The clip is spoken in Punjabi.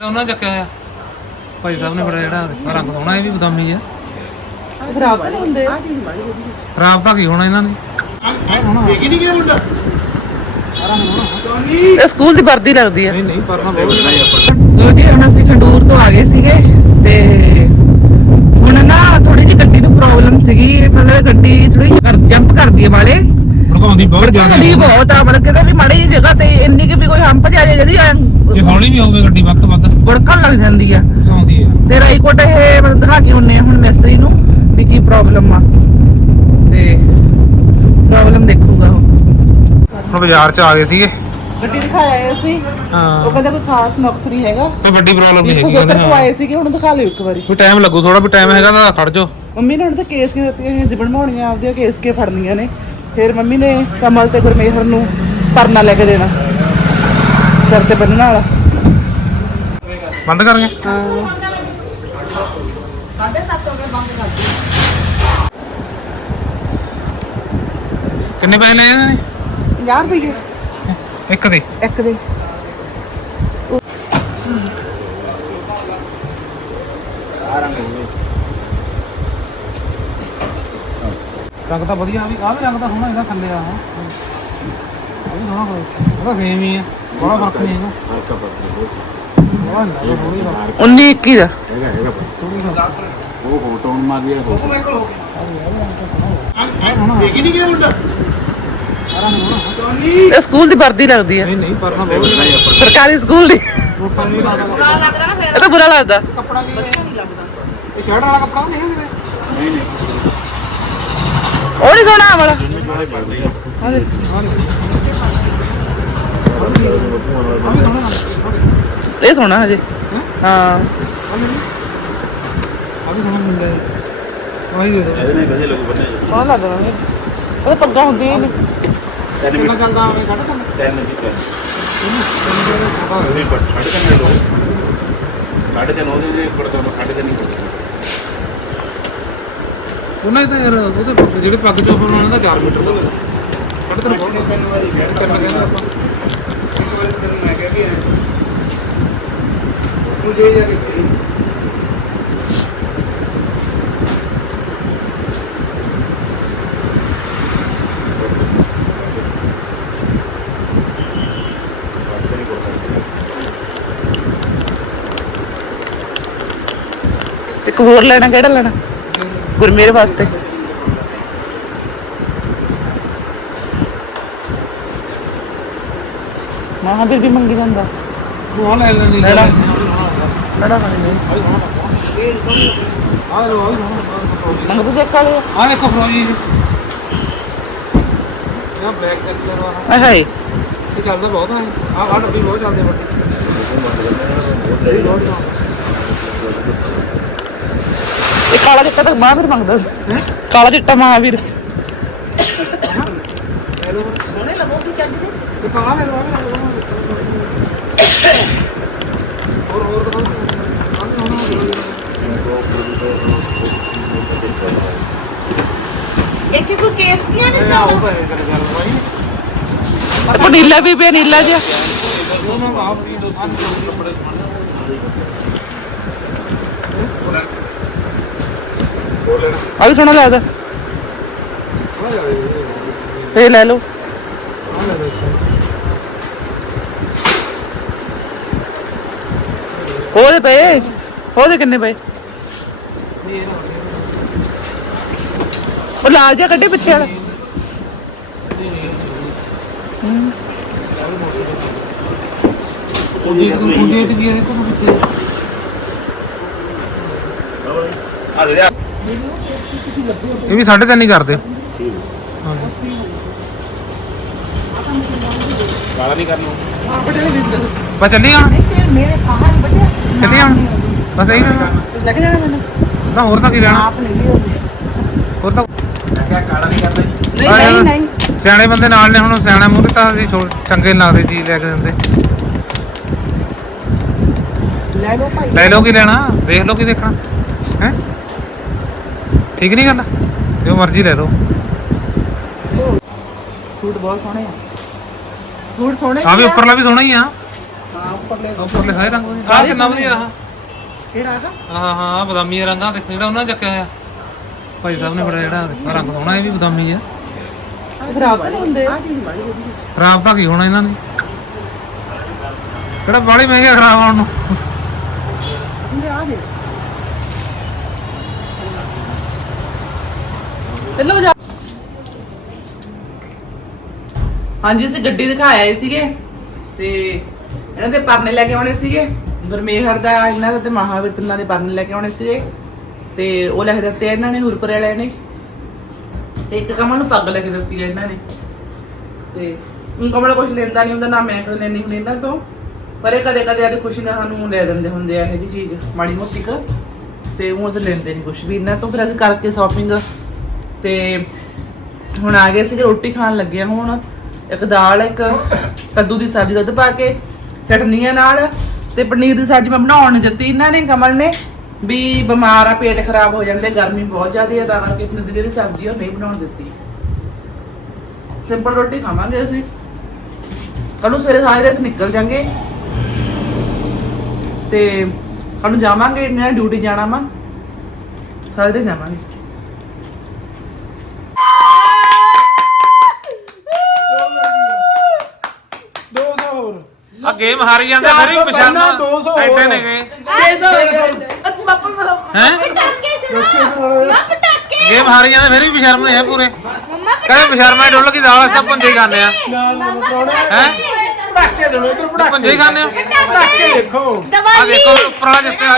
ਉਹਨਾਂ ਚੱਕਿਆ ਹੋਇਆ। ਭਾਈ ਸਾਹਿਬ ਨੇ ਬੜਾ ਜਿਹੜਾ ਰੰਗ ਸੋਹਣਾ ਇਹ ਵੀ ਬਦਾਮੀ ਆ। ਖਰਾਬ ਤਾਂ ਨਹੀਂ ਹੁੰਦੇ। ਖਰਾਬ ਤਾਂ ਕੀ ਹੋਣਾ ਇਹਨਾਂ ਨੇ? ਦੇਖੀ ਨਹੀਂ ਗਿਆ ਮੁੰਡਾ? ਇਹ ਸਕੂਲ ਦੀ ਵਰਦੀ ਲੱਗਦੀ ਆ। ਨਹੀਂ ਨਹੀਂ ਪਰਨਾ ਬਹੁਤ ਲੋ ਜੀ ਹੁਣ ਅਸੀਂ ਖੰਡੂਰ ਤੋਂ ਆ ਗਏ ਸੀਗੇ ਤੇ ਹੁਣ ਨਾ ਥੋੜੀ ਜਿਹੀ ਗੱਡੀ ਨੂੰ ਪ੍ਰੋਬਲਮ ਸੀਗੀ। ਮਤਲਬ ਗੱਡੀ ਥੋੜੀ ਜੰਪ ਕਰਦੀ ਹੈ ਵਾਲੇ। ਭੜਕਾਉਂਦੀ ਬਹੁਤ ਜ਼ਿਆਦਾ ਗੱਡੀ ਬਹੁਤ ਆ ਮਤਲਬ ਕਿਤੇ ਵੀ ਮਾੜੀ ਜਿਹੀ ਜਗ੍ਹਾ ਤੇ ਇੰਨੀ ਕਿ ਵੀ ਕੋਈ ਹੰਪ ਜਾ ਜੇ ਜਦੀ ਜੇ ਹੌਲੀ ਵੀ ਹੋਵੇ ਗੱਡੀ ਵੱਧ ਤੋਂ ਵੱਧ। ਬੜਕਣ ਲੱਗ ਜਾਂਦੀ ਆ। ਭੜਕਾਉਂਦੀ ਆ। ਤੇ ਰਾਈਕੋਟ ਇਹ ਮਤਲਬ ਦਿਖਾ ਕੇ ਹੁੰਨੇ ਹੁਣ ਮਿਸਤਰੀ ਨੂੰ ਵੀ ਕੀ ਪ੍ਰੋਬਲਮ ਆ। ਤੇ ਪ੍ਰੋਬਲਮ ਦੇਖੂਗਾ ਉਹ। ਹੁਣ ਬਾਜ਼ਾਰ 'ਚ ਆ ਗਏ ਸੀਗੇ। ਗੱਡੀ ਦਿਖਾਇਆ ਅਸੀਂ ਹਾਂ। ਉਹ ਕਹਿੰਦਾ ਕੋਈ ਖਾਸ ਨੁਕਸ ਨਹੀਂ ਹੈਗਾ। ਕੋਈ ਵੱਡੀ ਪ੍ਰੋਬਲਮ ਨਹੀਂ ਹੈਗੀ ਉਹਦੇ ਪਵਾਏ ਸੀਗੇ ਹੁਣ ਦਿਖਾ ਲਿਓ ਇੱਕ ਵਾਰੀ। ਕੋਈ ਟਾਈਮ ਲੱਗੂ ਥੋੜਾ ਵੀ ਟਾਈਮ ਹੈਗਾ ਤਾਂ ਖੜ ਜਾਓ। ਮੰਮੀ ਨੇ ਹੁਣ ਤਾਂ ਕੇਸ ਕੇ ਦਿੱਤੀਆਂ ਜਿਬਣ ਬਣਾਉਣੀਆਂ ਆਪਦੀਆਂ ਕੇਸ ਕੇ ਫੜਨੀਆਂ ਨੇ? ਫਿਰ ਮੰਮੀ ਨੇ ਕਮਲ ਤੇ ਗੁਰਮੇਹਰ ਨੂੰ ਪਰਨਾ ਲੈ ਕੇ ਦੇਣਾ। ਸਿਰ ਤੇ ਬੰਨਣ ਵਾਲਾ। ਬੰਦ ਕਰ ਗਏ? ਹਾਂ। ਕਿੰਨੇ ਪੈਸੇ ਲਏ ਇਹਨਾਂ ਨੇ? 50 ਰੁਪਏ। ਇੱਕ ਦੇ? ਇੱਕ ਦੇ। ਰੰਗ ਤਾਂ ਵਧੀਆ ਆ ਵੀ ਆਹ ਵੀ ਰੰਗ ਤਾਂ ਸੋਹਣਾ ਇਹਦਾ ਥੱਲੇ ਆ ਇਹ ਵੀ ਸੋਹਣਾ ਕੋਈ। ਉਹਦਾ ਸੇਮ ਹੀ ਆ। ਬੜਾ ਫ਼ਰਕ ਨਹੀਂ ਹੈਗਾ। ਬੜਾ ਨਹੀਂ ਥੋੜੀ ਫ਼ਰਕ 19 21 ਦਾ। ਹੈਗਾ ਹੈਗਾ। ਥੋੜੀ ਉਹ ਫੋਟੋ ਨੂੰ ਮਾਰ ਲਿਆ ਫੋਟੋ ਮੈਂ ਕੋਲ ਦੇਖੀ ਨਹੀਂ ਗਿਆ ਮੁੰਡਾ? ਇਹ ਸਕੂਲ ਦੀ ਵਰਦੀ ਲੱਗਦੀ ਆ। ਨਹੀਂ ਨਹੀਂ ਪਰਨਾ ਬਹੁਤ ਸਰਕਾਰੀ ਸਕੂਲ ਦੀ। ਰੋਟਾ ਨਹੀਂ ਲੱਗਦਾ। ਇਹ ਤਾਂ ਬੁਰਾ ਲੱਗਦਾ। ਕੱਪੜਾ ਨਹੀਂ ਲੱਗਦਾ। ਇਹ ਸ਼ਰਟ ਵਾਲਾ ਕੱਪੜਾ ਨਹੀਂ ਹੈਗਾ ਨਹੀਂ ਨਹੀਂ। ਉਹ ਨਹੀਂ ਸੋਹਣਾ ਵਾਲਾ ਆਹ ਦੇਖ। ਇਹ ਸੋਹਣਾ ਹਜੇ। ਹਾਂ। ਆ ਵੀ ਸੋਹਣਾ ਹੈ ਵਾਹੀ ਦੇ ਇਹਦੇ ਨਾਲ ਵਧੀਆ ਲੱਗੂ ਬੰਨੇ ਸੋਹਣਾ ਲੱਗਦਾ ਮੈਨੂੰ ਉਹ ਪੱਗਾਂ ਹੁੰਦੀਆਂ ਹੀ ਤਿੰਨ ਮਿੰਟ ਚੱਲਦਾ ਆਵੇ ਕੱਢ ਤਾ ਤਿੰਨ ਮਿੰਟ ਉਹਦੇ ਪਰ ਛੱਡ ਕੇ ਲੋ ਛੱਡ ਕੇ ਉਹਦੇ ਜੇ ਪੜਦਾ ਛੱਡ ਕੇ ਨਹੀਂ ਉਹਨਾਂ ਦਾ ਯਾਰ ਉਹਦੇ ਪੱਗ ਜਿਹੜੇ ਪੱਗ ਚੋਪ ਉਹਨਾਂ ਦਾ 4 ਮੀਟਰ ਦਾ ਹੁੰਦਾ ਕੱਢ ਤੈਨੂੰ ਬਹੁਤ ਤਿੰਨ ਵਾਰੀ ਕਹਿੰਦਾ ਆਪਾਂ। ਮੈਂ ਕਹਿ ਕੇ ਮੁਝੇ ਜਾ ਕੇ ਇੱਕ ਹੋਰ ਲੈਣਾ ਕਿਹੜਾ ਲੈਣਾ? ਗੁਰਮੇਰ ਵਾਸਤੇ ਮਹਾਂਵੀਰ ਵੀ ਮੰਗੀ ਜਾਂਦਾ ਉਹ ਲੈ ਲੈਣੀ ਲੈਣਾ। ਕਿਹੜਾ ਮੰਗੀ ਆ ਲੋ ਆ ਵੀ ਸੋਹਣਾ ਮੰਗਦੇ ਦੇਖ ਵਾਲੇ ਆ ਆ ਦੇਖੋ ਫਰੋਜੀ ਇਹ ਬਲੈਕ ਕਲਰ ਵਾਲਾ ਆਏ ਹਾਏ ਇਹ ਚੱਲਦਾ ਬਹੁਤ ਆ ਆ ਆ ਡੱਬੀ ਬਹੁਤ ਚੱਲਦੇ ਵੱਡੀ ਇਹ ਕਾਲਾ ਚਿੱਟਾ ਤਾਂ ਮਹਾਂਵੀਰ ਮੰਗਦਾ ਸੀ। ਕਾਲਾ ਚਿੱਟਾ ਮਹਾਂਵੀਰ ਇਹ ਕਾਲਾ ਲੈ ਲਓ ਆ ਵੀ ਲੈ ਲਓ ਹੋਰ ਹੋਰ ਦਿਖਾਓ ਇੱਥੇ ਕੋਈ ਕੇਸ ਕਿਆ ਨਹੀਂ ਇਹ ਸਾ ਆਉ ਪਏ ਕਰੇ ਗੱਲ ਭਾਈ ਆਪਾਂ ਨੀਲਾ ਵੀ ਪਿਆ ਨੀਲਾ ਜਿਹਾ ਉਹ ਮੈਂ ਆਪ ਵੀ ਦੋ ਸਾਲ ਕੱਪੜੇ ਸਮਾਨ ਆ ਵੀ ਸੋਹਣਾ ਲੱਗਦਾ। ਇਹ ਲੈ ਲਓ। ਉਹਦੇ ਪਏ। ਉਹਦੇ ਕਿੰਨੇ ਪਏ? ਉਹ ਲਾਲ ਜਿਹਾ ਕੱਢੇ ਪਿੱਛੇ ਵਾਲਾ। ਕੁੰਡੀ ਕੁੰਡੀ ਤੇ ਕੀ ਹੈ। ਤੂੰ ਪਿੱਛੇ ਆ ਦੇ ਆ। ਇਹ ਵੀ 3.5 ਹੀ ਕਰਦੇ। ਕਾਲਾ ਨਹੀਂ ਕਰਨਾ ਬਾ ਚੱਲੀ ਹੁਣ। ਮੇਰੇ ਚੱਲੀ ਹੁਣ। ਬਸ ਇਹੀ ਗੱਲ ਲੈ ਕੇ ਜਾਣਾ ਮੈਨੂੰ? ਨਾ ਹੋਰ ਤਾਂ ਕੀ ਲੈਣਾ? ਆਪ ਨਹੀਂ ਹੁੰਦੇ ਹੋਰ ਤਾਂ ਮੈਂ ਕਿਹਾ ਕਾਲਾ ਨਹੀਂ ਕਰਨਾ ਜੀ ਨਹੀਂ ਨਹੀਂ ਨਹੀਂ। ਸਿਆਣੇ ਬੰਦੇ ਨਾਲ ਨੇ ਹੁਣ ਸਿਆਣਾ ਮੂਹਰੇ ਤਾਂ ਅਸੀਂ ਛੋ- ਚੰਗੇ ਨੀ ਲੱਗਦੇ ਚੀਜ਼ ਲੈ ਕੇ ਦਿੰਦੇ। ਲੈ ਲਓ ਭਾਈ। ਲੈ ਲਓ ਕੀ ਲੈਣਾ? ਦੇਖ ਲਓ ਕੀ ਦੇਖਣਾ। ਹੈ? ਠੀਕ ਨਹੀਂ ਗੱਲ ਜੋ ਮਰਜ਼ੀ ਲੈ ਲਓ। ਸੂਟ ਬਹੁਤ ਸੋਹਣੇ ਆ। ਸੂਟ ਸੋਹਣੇ ਆ ਵੀ ਆ। ਉੱਪਰਲਾ ਵੀ ਸੋਹਣਾ ਹੀ ਆ। ਹਾਂ ਉੱਪਰਲੇ ਉੱਪਰਲੇ ਸਾਰੇ ਰੰਗ ਵਧੀਆ ਆਹ ਕਿੰਨਾ ਵਧੀਆ ਆਹ। ਕਿਹੜਾ ਹੈਗਾ ਹਾਂ ਹਾਂ ਬਦਾਮੀ ਰੰਗਾਂ ਦੇਖ ਜਿਹੜਾ ਉਹਨਾਂ ਚੱਕਿਆ ਹੋਇਆ। ਭਾਈ ਸਾਹਿਬ ਨੇ ਬੜਾ ਜਿਹੜਾ ਰੰਗ ਸੋਹਣਾ ਇਹ ਵੀ ਬਦਾਮੀ ਆ। ਖਰਾਬ ਤਾਂ ਹੁੰਦੇ। ਆ ਖਰਾਬ ਕੀ ਹੋਣਾ ਇਹਨਾਂ ਨੇ? ਕਿਹੜਾ ਬਾਲੀ ਮਹਿੰਗਾ ਖਰਾਬ ਆਉਣ ਨੂੰ? ਆ ਦੇ। ਚਲੋ ਜਾ ਹਾਂਜੀ, ਅਸੀਂ ਗੱਡੀ ਦਿਖਾ ਆਏ ਸੀਗੇ ਤੇ ਇਹਨਾਂ ਦੇ ਪਰਨੇ ਲੈ ਕੇ ਆਉਣੇ ਸੀਗੇ। ਗੁਰਮੇਹਰ ਦਾ, ਇਹਨਾਂ ਦਾ ਤੇ ਮਹਾਵੀਰ ਤਿੰਨਾਂ ਦੇ ਪਰਨੇ ਲੈ ਕੇ ਆਉਣੇ ਸੀਗੇ। ਤੇ ਉਹ ਲੈ ਦਿੱਤੇ ਆ ਇਹਨਾਂ ਨੇ, ਨੂਰਪੁਰ ਵਾਲਿਆਂ ਨੇ। ਤੇ ਇੱਕ ਕਮਲ ਨੂੰ ਪੱਗ ਲੈ ਕੇ ਦਿੱਤੀ ਆ ਇਹਨਾਂ ਨੇ। ਤੇ ਉਹ ਕਮਲ ਕੁਝ ਲੈਂਦਾ ਨਹੀਂ ਹੁੰਦਾ, ਨਾ ਮੈਂ ਕਦੇ ਲੈਣੀ ਹੁੰਦੀ ਇਹਨਾਂ ਤੋਂ। ਪਰ ਇਹ ਕਦੇ ਕਦੇ ਆਦੀ ਖੁਸ਼ੀ ਨਾਲ ਸਾਨੂੰ ਲੈ ਦਿੰਦੇ ਹੁੰਦੇ ਆ, ਇਹ ਜੀ ਚੀਜ਼, ਮਾੜੀ ਮੋਟੀ ਕ। ਤੇ ਉਹ ਅਸੀਂ ਲੈਂਦੇ ਨਹੀਂ ਕੁਝ ਵੀ ਇਹਨਾਂ ਤੋਂ। ਫਿਰ ਅਸੀਂ ਕਰਕੇ ਸ਼ਾਪਿੰਗ ਤੇ ਹੁਣ ਆ ਗਏ ਸੀ ਰੋਟੀ ਖਾਣ ਲੱਗੇ ਆ ਹੁਣ। ਇੱਕ ਦਾਲ, ਇੱਕ ਕੱਦੂ ਦੀ ਸਬਜ਼ੀ, ਦੁੱਧ ਪਾ ਕੇ ਚਟਨੀਆਂ ਨਾਲ ਤੇ ਪਨੀਰ ਦੀ ਸਬਜ਼ੀ ਮੈਂ ਬਣਾਉਣ ਦਿੱਤੀ। ਇਹਨਾਂ ਨੇ ਕਮਲ ਨੇ ਵੀ ਬਿਮਾਰ ਆ, ਪੇਟ ਖਰਾਬ ਹੋ ਜਾਂਦੇ, ਗਰਮੀ ਬਹੁਤ ਜ਼ਿਆਦੀ ਹੈ ਤਾਂ ਕਰਕੇ ਪਨੀਰ ਦੀ ਜਿਹੜੀ ਸਬਜ਼ੀ ਉਹ ਨਹੀਂ ਬਣਾਉਣ ਦਿੱਤੀ। ਸਿੰਪਲ ਰੋਟੀ ਖਾਵਾਂਗੇ ਅਸੀਂ। ਕੱਲ ਨੂੰ ਸਵੇਰੇ ਸਾਰੇ ਅਸੀਂ ਨਿਕਲ ਜਾਾਂਗੇ। ਤੇ ਕੱਲ ਨੂੰ ਜਾਵਾਂਗੇ ਇਹਨਾਂ ਡਿਊਟੀ ਜਾਣਾ ਵਾ। ਸਾਰੇ ਦਿਨ ਜਾਵਾਂਗੇ ਆ ਗੇਮ ਹਾਰੀ ਜਾਂਦੇ ਫਿਰ ਵੀ ਪਛਾਣਾ ਐਡੇ ਨੇ ਗਏ। ਹੈ? ਗੇਮ ਹਾਰੀ ਜਾਂਦੇ ਫਿਰ ਵੀ ਬਸ਼ਰਮ ਨੇ ਹੈ ਪੂਰੇ ਕਹਿੰਦੇ ਬਸ਼ਰਮਾ ਡੁੱਲ ਕੇ ਦਾਲ ਅਸੀਂ ਪੰਜੇ ਖਾਣੇ ਆ। ਹੈ? ਪਟਾਕੇ ਦੇਣੋ ਇਧਰ ਪੰਜੇ ਖਾਣੇ ਆ। ਪਟਾਕੇ। ਦੇਖੋ। ਆ ਦੇਖੋ ਉੱਪਰ ਵਾਲਾ ਜਿੱਤੇ ਆ